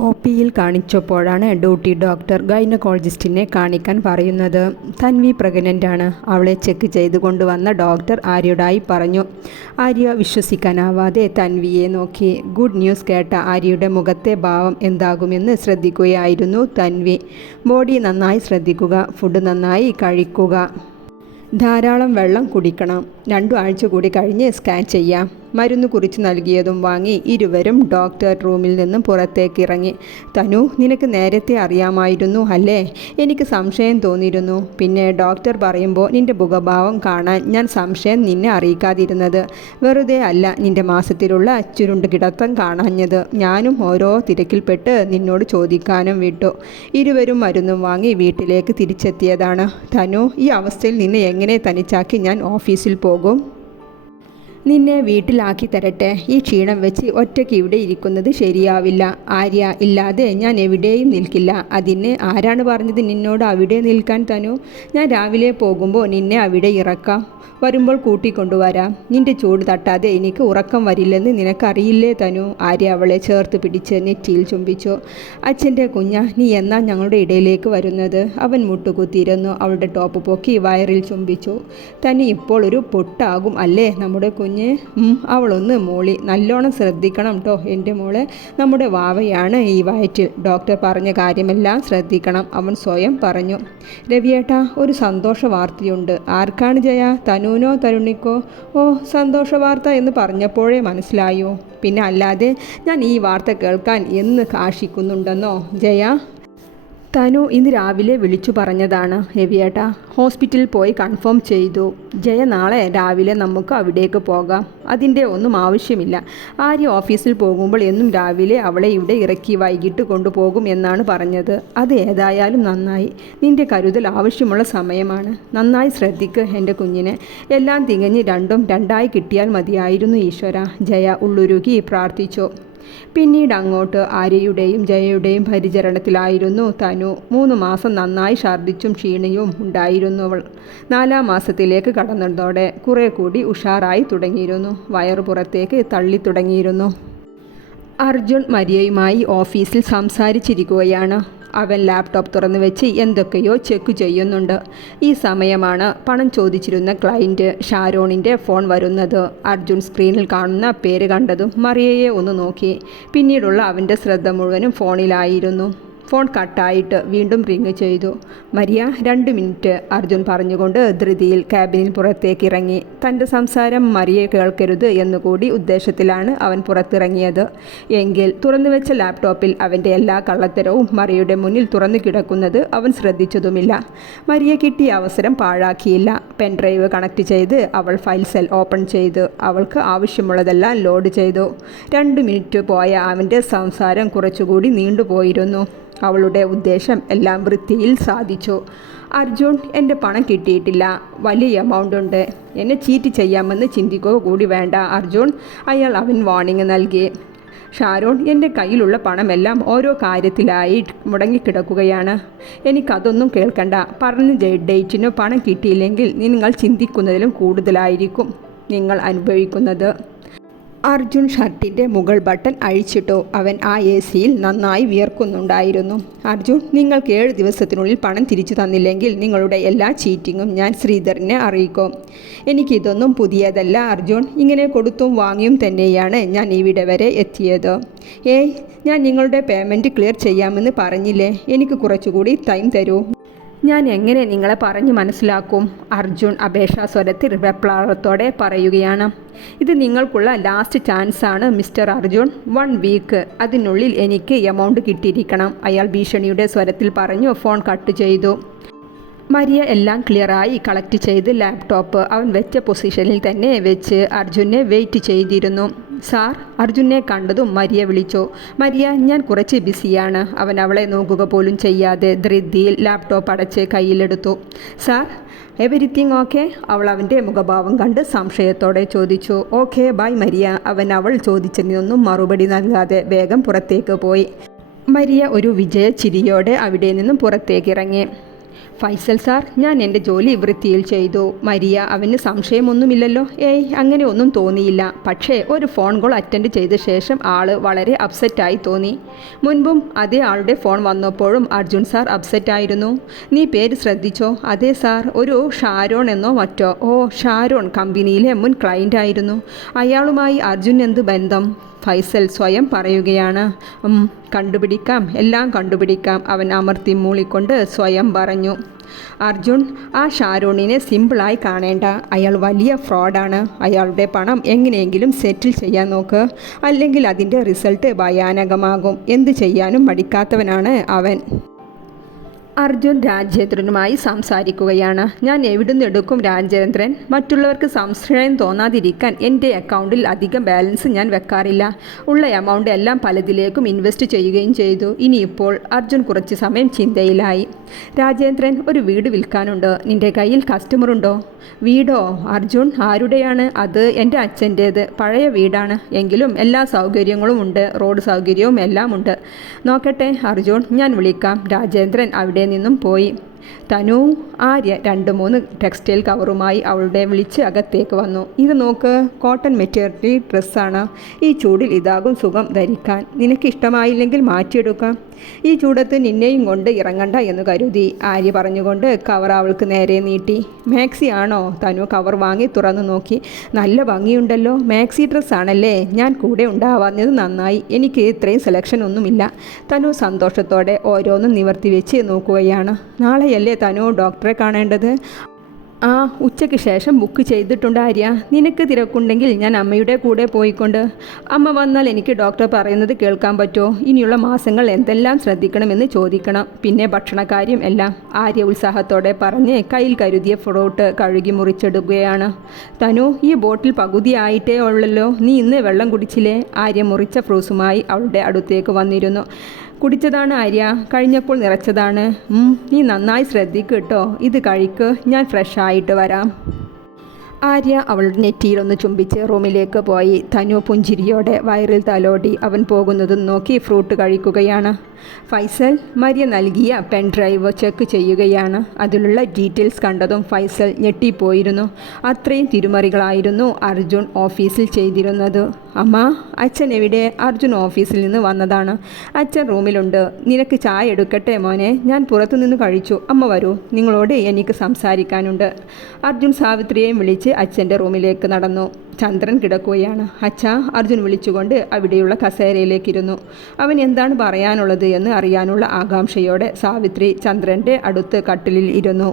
OPയിൽ കാണിച്ചപ്പോഴാണ് duty doctor ഗൈനക്കോളജിസ്റ്റിനെ കാണിക്കാൻ പറയുന്നത്. തൻവി പ്രഗ്നൻ്റാണ്. അവളെ ചെക്ക് ചെയ്ത് കൊണ്ടുവന്ന ഡോക്ടർ ആര്യയോടായി പറഞ്ഞു. ആര്യ വിശ്വസിക്കാനാവാതെ തൻവിയെ നോക്കി. ഗുഡ് ന്യൂസ് കേട്ട ആര്യയുടെ മുഖത്തെ ഭാവം എന്താകുമെന്ന് ശ്രദ്ധിക്കുകയായിരുന്നു തൻവി. ബോഡി നന്നായി ശ്രദ്ധിക്കുക, ഫുഡ് നന്നായി കഴിക്കുക, ധാരാളം വെള്ളം കുടിക്കണം. 2 ആഴ്ച കൂടി കഴിഞ്ഞ് സ്കാൻ ചെയ്യാം. മരുന്ന് കുറിച്ച് നൽകിയതും വാങ്ങി ഇരുവരും ഡോക്ടർ റൂമിൽ നിന്നും പുറത്തേക്ക് ഇറങ്ങി. തനു, നിനക്ക് നേരത്തെ അറിയാമായിരുന്നു അല്ലേ? എനിക്ക് സംശയം തോന്നിയിരുന്നു. പിന്നെ ഡോക്ടർ പറയുമ്പോൾ നിൻ്റെ മുഖഭാവം കാണാൻ ഞാൻ സംശയം നിന്നെ അറിയിക്കാതിരുന്നത്. വെറുതെ അല്ല നിൻ്റെ മാസത്തിലുള്ള ചുരുണ്ട് കിടത്തം കാണാഞ്ഞത്. ഞാനും ഓരോ തിരക്കിൽപ്പെട്ട് നിന്നോട് ചോദിക്കാനും വിട്ടു. ഇരുവരും മരുന്നും വാങ്ങി വീട്ടിലേക്ക് തിരിച്ചെത്തിയതാണ്. തനു, ഈ അവസ്ഥയിൽ നിന്നെ എങ്ങനെ തനിച്ചാക്കി ഞാൻ ഓഫീസിൽ പോകും? നിന്നെ വീട്ടിലാക്കി തരട്ടെ. ഈ ക്ഷീണം വെച്ച് ഒറ്റയ്ക്ക് ഇവിടെ ഇരിക്കുന്നത് ശരിയാവില്ല. ആര്യ ഇല്ലാതെ ഞാൻ എവിടെയും നിൽക്കില്ല. അതിന് ആരാണ് പറഞ്ഞത് നിന്നോട് അവിടെ നിൽക്കാൻ? തനു, ഞാൻ രാവിലെ പോകുമ്പോൾ നിന്നെ അവിടെ ഇറക്കാം. വരുമ്പോൾ കൂട്ടിക്കൊണ്ടുവരാം. നിന്റെ ചൂട് തട്ടാതെ എനിക്ക് ഉറക്കം വരില്ലെന്ന് നിനക്കറിയില്ലേ തനു? ആര്യ അവളെ ചേർത്ത് പിടിച്ച് നെറ്റിയിൽ ചുംബിച്ചു. അച്ഛൻ്റെ കുഞ്ഞ, നീ എന്നാ ഞങ്ങളുടെ ഇടയിലേക്ക് വരുന്നത്? അവൻ മുട്ടുകുത്തിയിരുന്നു. അവളുടെ ടോപ്പ് പൊക്കി വയറിൽ ചുംബിച്ചു. തനി ഇപ്പോൾ ഒരു പൊട്ടാകും അല്ലേ നമ്മുടെ കുഞ്ഞ്? അവളൊന്ന് മൂളി. നല്ലോണം ശ്രദ്ധിക്കണം കേട്ടോ എൻ്റെ മോളെ. നമ്മുടെ വാവയാണ് ഈ വയറ്റിൽ. ഡോക്ടർ പറഞ്ഞ കാര്യമെല്ലാം ശ്രദ്ധിക്കണം, അവൻ സ്വയം പറഞ്ഞു. രവിയേട്ടാ, ഒരു സന്തോഷ വാർത്തയുണ്ട്. ആർക്കാണ് ജയ? തനുവിനോ തരുണിക്കോ? ഓ, സന്തോഷ വാർത്ത എന്ന് പറഞ്ഞപ്പോഴേ മനസ്സിലായോ? പിന്നെ അല്ലാതെ ഞാൻ ഈ വാർത്ത കേൾക്കാൻ എന്ന് കാക്ഷിക്കുന്നുണ്ടെന്നോ ജയ? തനു ഇന്ന് രാവിലെ വിളിച്ചു പറഞ്ഞതാണ് രവിയേട്ടാ. ഹോസ്പിറ്റലിൽ പോയി കൺഫേം ചെയ്തു. ജയ, നാളെ രാവിലെ നമുക്ക് അവിടേക്ക് പോകാം. അതിൻ്റെ ഒന്നും ആവശ്യമില്ല. ആര്യ ഓഫീസിൽ പോകുമ്പോൾ എന്നും രാവിലെ അവളെ ഇവിടെ ഇറക്കി വൈകിട്ട് കൊണ്ടുപോകും എന്നാണ് പറഞ്ഞത്. അത് ഏതായാലും നന്നായി. നിൻ്റെ കരുതൽ ആവശ്യമുള്ള സമയമാണ്. നന്നായി ശ്രദ്ധിക്ക് എൻ്റെ കുഞ്ഞിനെ. എല്ലാം തികഞ്ഞ് 2ഉം 2ആയി കിട്ടിയാൽ മതിയായിരുന്നു ഈശ്വര, ജയ ഉള്ളുരുകി പ്രാർത്ഥിച്ചു. പിന്നീട് അങ്ങോട്ട് ആര്യയുടെയും ജയയുടെയും പരിചരണത്തിലായിരുന്നു തനു. 3 മാസം നന്നായി ഛർദ്ദിച്ചും ക്ഷീണയും ഉണ്ടായിരുന്നവൾ 4ാം മാസത്തിലേക്ക് കടന്നതോടെ കുറെ കൂടി ഉഷാറായി തുടങ്ങിയിരുന്നു. വയറു പുറത്തേക്ക് തള്ളി തുടങ്ങിയിരുന്നു. അർജുൻ മരിയയുമായി ഓഫീസിൽ സംസാരിച്ചിരിക്കുകയാണ്. അവൻ ലാപ്ടോപ്പ് തുറന്നു വെച്ച് എന്തൊക്കെയോ ചെക്ക് ചെയ്യുന്നുണ്ട്. ഈ സമയമാണ് പണം ചോദിച്ചിരുന്ന ക്ലയൻറ്റ് ഷാരോണിൻ്റെ ഫോൺ വരുന്നത്. അർജുൻ സ്ക്രീനിൽ കാണുന്ന പേര് കണ്ടതും മറിയയെ ഒന്ന് നോക്കി. പിന്നീടുള്ള അവൻ്റെ ശ്രദ്ധ മുഴുവനും ഫോണിലായിരുന്നു. ഫോൺ കട്ടായിട്ട് വീണ്ടും റിങ് ചെയ്തു. മരിയ, 2 മിനിറ്റ്, അർജുൻ പറഞ്ഞുകൊണ്ട് ധൃതിയിൽ ക്യാബിനിൽ പുറത്തേക്ക് ഇറങ്ങി. തൻ്റെ സംസാരം മരിയ കേൾക്കരുത് എന്നുകൂടി ഉദ്ദേശത്തിലാണ് അവൻ പുറത്തിറങ്ങിയത്. എങ്കിൽ തുറന്നു വെച്ച ലാപ്ടോപ്പിൽ അവൻ്റെ എല്ലാ കള്ളത്തരവും മറിയയുടെ മുന്നിൽ തുറന്നു കിടക്കുന്നത് അവൻ ശ്രദ്ധിച്ചതുമില്ല. മരിയ കിട്ടിയ അവസരം പാഴാക്കിയില്ല. പെൻഡ്രൈവ് കണക്ട് ചെയ്ത് അവൾ ഫയൽ സെൽ ഓപ്പൺ ചെയ്ത് അവൾക്ക് ആവശ്യമുള്ളതെല്ലാം ലോഡ് ചെയ്തു. 2 മിനിറ്റ് പോയ അവൻ്റെ സംസാരം കുറച്ചുകൂടി നീണ്ടുപോയിരുന്നു. അവളുടെ ഉദ്ദേശം എല്ലാം വൃത്തിയിൽ സാധിച്ചു. അർജുൻ, എൻ്റെ പണം കിട്ടിയിട്ടില്ല. വലിയ എമൗണ്ട് ഉണ്ട്. എന്നെ ചീറ്റ് ചെയ്യാമെന്ന് ചിന്തിക്കുക കൂടി വേണ്ട അർജുൻ, അവൻ വാർണിംഗ് നൽകി. ഷാരോൺ, എൻ്റെ കയ്യിലുള്ള പണമെല്ലാം ഓരോ കാര്യത്തിലായി മുടങ്ങിക്കിടക്കുകയാണ്. എനിക്കതൊന്നും കേൾക്കണ്ട. പറഞ്ഞ ഡേറ്റിന് പണം കിട്ടിയില്ലെങ്കിൽ നിങ്ങൾ ചിന്തിക്കുന്നതിലും കൂടുതലായിരിക്കും നിങ്ങൾ അനുഭവിക്കുന്നത്. അർജുൻ ഷർട്ടിൻ്റെ മുകൾ ബട്ടൺ അഴിച്ചിട്ടു. അവൻ ആ AC-യിൽ നന്നായി വിയർക്കുന്നുണ്ടായിരുന്നു. അർജുൻ, നിങ്ങൾക്ക് 7 ദിവസത്തിനുള്ളിൽ പണം തിരിച്ചു തന്നില്ലെങ്കിൽ നിങ്ങളുടെ എല്ലാ ചീറ്റിങ്ങും ഞാൻ ശ്രീധരനെ അറിയിക്കും. എനിക്കിതൊന്നും പുതിയതല്ല അർജുൻ. ഇങ്ങനെ കൊടുത്തും വാങ്ങിയും തന്നെയാണ് ഞാൻ ഇവിടെ വരെ എത്തിയത്. ഞാൻ നിങ്ങളുടെ പേയ്മെൻറ്റ് ക്ലിയർ ചെയ്യാമെന്ന് പറഞ്ഞില്ലേ? എനിക്ക് കുറച്ചുകൂടി ടൈം തരൂ. ഞാൻ എങ്ങനെ നിങ്ങളെ പറഞ്ഞു മനസ്സിലാക്കും? അർജുൻ അപേക്ഷാസ്വരത്തിൽ വെപ്രാളത്തോടെ പറയുകയാണ്. ഇത് നിങ്ങൾക്കുള്ള ലാസ്റ്റ് ചാൻസാണ് മിസ്റ്റർ അർജുൻ. 1 വീക്ക്, അതിനുള്ളിൽ എനിക്ക് എമൗണ്ട് കിട്ടിയിരിക്കണം, അയാൾ ഭീഷണിയുടെ സ്വരത്തിൽ പറഞ്ഞു. ഫോൺ കട്ട് ചെയ്തു. മരിയ എല്ലാം ക്ലിയറായി കളക്ട് ചെയ്ത് ലാപ്ടോപ്പ് അവൻ വെച്ച പൊസിഷനിൽ തന്നെ വെച്ച് അർജുനെ വെയിറ്റ് ചെയ്തിരുന്നു. സാർ, അർജുനെ കണ്ടതും മരിയ വിളിച്ചു. മരിയ, ഞാൻ കുറച്ച് ബിസിയാണ്. അവൻ അവളെ നോക്കുക പോലും ചെയ്യാതെ ധൃതിയിൽ ലാപ്ടോപ്പ് അടച്ച് കയ്യിലെടുത്തു. Sir, everything okay? അവൾ അവൻ്റെ മുഖഭാവം കണ്ട് സംശയത്തോടെ ചോദിച്ചു. Okay, bye Maria. അവൾ ചോദിച്ചതിനൊന്നും മറുപടി നൽകാതെ വേഗം പുറത്തേക്ക് പോയി. മരിയ ഒരു വിജയ ചിരിയോടെ അവിടെ നിന്നും പുറത്തേക്കിറങ്ങി. ഫൈസൽ സാർ, ഞാൻ എൻ്റെ ജോലി വൃത്തിയിൽ ചെയ്തു. മരിയ, അവന് സംശയമൊന്നുമില്ലല്ലോ? ഏയ്, അങ്ങനെ ഒന്നും തോന്നിയില്ല. പക്ഷേ ഒരു ഫോൺ കോൾ അറ്റൻഡ് ചെയ്ത ശേഷം ആൾ വളരെ അപ്സെറ്റായി തോന്നി. മുൻപും അതേ ആളുടെ ഫോൺ വന്നപ്പോഴും അർജുൻ സാർ അപ്സെറ്റായിരുന്നു. നീ പേര് ശ്രദ്ധിച്ചോ? അതെ സാർ, ഒരു ഷാരോൺ എന്നോ മറ്റോ. ഓ, ഷാരോൺ കമ്പനിയിലെ മുൻ ക്ലയൻ്റ് ആയിരുന്നു. അയാളുമായി അർജുൻ എന്ത് ബന്ധം? ഫൈസൽ സ്വയം പറയുകയാണ്. കണ്ടുപിടിക്കാം, എല്ലാം കണ്ടുപിടിക്കാം, അവൻ അമർത്തി മൂളിക്കൊണ്ട് സ്വയം പറഞ്ഞു. അർജുൻ, ആ ഷാരോണിനെ സിമ്പിളായി കാണേണ്ട. അയാൾ വലിയ ഫ്രോഡാണ്. അയാളുടെ പണം എങ്ങനെയെങ്കിലും സെറ്റിൽ ചെയ്യാൻ നോക്ക്, അല്ലെങ്കിൽ അതിൻ്റെ റിസൾട്ട് ഭയാനകമാകും. എന്ത് ചെയ്യാനും മടിക്കാത്തവനാണ് അവൻ. അർജുൻ രാജേന്ദ്രനുമായി സംസാരിക്കുകയാണ്. ഞാൻ എവിടുന്ന് എടുക്കും രാജേന്ദ്രൻ? മറ്റുള്ളവർക്ക് സംശയം തോന്നാതിരിക്കാൻ എൻ്റെ അക്കൗണ്ടിൽ അധികം ബാലൻസ് ഞാൻ വെക്കാറില്ല. ഉള്ള എമൗണ്ട് എല്ലാം പലതിലേക്കും ഇൻവെസ്റ്റ് ചെയ്യുകയും ചെയ്തു. ഇനിയിപ്പോൾ അർജുൻ കുറച്ച് സമയം ചിന്തയിലായി. രാജേന്ദ്രൻ, ഒരു വീട് വിൽക്കാനുണ്ട്. നിൻ്റെ കയ്യിൽ കസ്റ്റമർ ഉണ്ടോ? വീടോ? അർജുൻ, ആരുടെയാണ് അത്? എൻ്റെ അച്ഛൻ്റേത്. പഴയ വീടാണ്, എങ്കിലും എല്ലാ സൗകര്യങ്ങളും ഉണ്ട്. റോഡ് സൗകര്യവും എല്ലാം ഉണ്ട്. നോക്കട്ടെ അർജുൻ, ഞാൻ വിളിക്കാം. രാജേന്ദ്രൻ അവിടെ നിന്നും പോയി. തനു, ആര്യ 2-3 ടെക്സ്റ്റൈൽ കവറുമായി അവളുടെ വിളിച്ച് അകത്തേക്ക് വന്നു. ഇത് നോക്ക്, കോട്ടൺ മെറ്റീരിയൽ ഡ്രസ്സാണ്. ഈ ചൂടിൽ ഇതാകും സുഖം ധരിക്കാൻ. നിനക്ക് ഇഷ്ടമായില്ലെങ്കിൽ മാറ്റിയെടുക്കാം. ഈ ചൂടത്ത് നിന്നെയും കൊണ്ട് ഇറങ്ങണ്ട എന്ന് കരുതി, ആര്യ പറഞ്ഞുകൊണ്ട് കവർ അവൾക്ക് നേരെ നീട്ടി. മാക്സി ആണോ? തനു കവർ വാങ്ങി തുറന്നു നോക്കി. നല്ല ഭംഗിയുണ്ടല്ലോ. മാക്സി ഡ്രസ്സാണല്ലേ? ഞാൻ കൂടെ ഉണ്ടാവാഞ്ഞത് നന്നായി. എനിക്ക് ഇത്രയും സെലക്ഷൻ ഒന്നുമില്ല. തനു സന്തോഷത്തോടെ ഓരോന്നും നിവർത്തി വെച്ച് നോക്കുകയാണ്. നാളെയല്ലേ തനു ഡോക്ടറെ കാണേണ്ടത്? ആ, ഉച്ചയ്ക്ക് ശേഷം ബുക്ക് ചെയ്തിട്ടുണ്ട് ആര്യ. നിനക്ക് തിരക്കുണ്ടെങ്കിൽ ഞാൻ അമ്മയുടെ കൂടെ പോയിക്കൊണ്ട്. അമ്മ വന്നാൽ എനിക്ക് ഡോക്ടർ പറയുന്നത് കേൾക്കാൻ പറ്റുമോ? ഇനിയുള്ള മാസങ്ങൾ എന്തെല്ലാം ശ്രദ്ധിക്കണമെന്ന് ചോദിക്കണം. പിന്നെ ഭക്ഷണക്കാര്യം എല്ലാം. ആര്യ ഉത്സാഹത്തോടെ പറഞ്ഞ് കയ്യിൽ കരുതിയ ഫ്രൂട്ട് കഴുകി മുറിച്ചെടുക്കുകയാണ്. തനു, ഈ ബോട്ടിൽ പകുതിയായിട്ടേ ഉള്ളല്ലോ. നീ ഇന്ന് വെള്ളം കുടിച്ചില്ലേ? ആര്യ മുറിച്ച ഫ്രൂട്ട്സുമായി അവളുടെ അടുത്തേക്ക് വന്നിരുന്നു. കുടിച്ചതാണ് ആര്യ, കഴിഞ്ഞപ്പോൾ നിറച്ചതാണ്. നീ നന്നായി ശ്രദ്ധിക്കുക കേട്ടോ. ഇത് കഴിക്ക്, ഞാൻ ഫ്രഷ് ആയിട്ട് വരാം. ആര്യ അവളുടെ നെറ്റിയിലൊന്ന് ചുംബിച്ച് റൂമിലേക്ക് പോയി. തനു പുഞ്ചിരിയോടെ വയറിൽ തലോടി അവൻ പോകുന്നതും നോക്കി ഫ്രൂട്ട് കഴിക്കുകയാണ്. ഫൈസൽ, മരിയ നൽകിയ പെൻ ഡ്രൈവ് ചെക്ക് ചെയ്യുകയാണ്. അതിലുള്ള ഡീറ്റെയിൽസ് കണ്ടതും ഫൈസൽ ഞെട്ടിപ്പോയിരുന്നു. അത്രയും തിരുമറികളായിരുന്നു അർജുൻ ഓഫീസിൽ ചെയ്തിരുന്നത്. അമ്മ, അച്ഛൻ എവിടെ? അർജുൻ ഓഫീസിൽ നിന്ന് വന്നതാണ്. അച്ഛൻ റൂമിലുണ്ട്. നിനക്ക് ചായ എടുക്കട്ടെ മോനെ? ഞാൻ പുറത്തുനിന്ന് കഴിച്ചു. അമ്മ വരൂ, നിങ്ങളോട് എനിക്ക് സംസാരിക്കാനുണ്ട്. അർജുൻ സാവിത്രിയെയും വിളിച്ച് അച്ഛൻ്റെ റൂമിലേക്ക് നടന്നു. ചന്ദ്രൻ കിടക്കുകയാണ്. അച്ഛാ, അർജുൻ വിളിച്ചുകൊണ്ട് അവിടെയുള്ള കസേരയിലേക്കിരുന്നു. അവൻ എന്താണ് പറയാനുള്ളത് എന്ന് അറിയാനുള്ള ആകാംക്ഷയോടെ സാവിത്രി ചന്ദ്രൻ്റെ അടുത്ത് കട്ടിലിൽ ഇരുന്നു.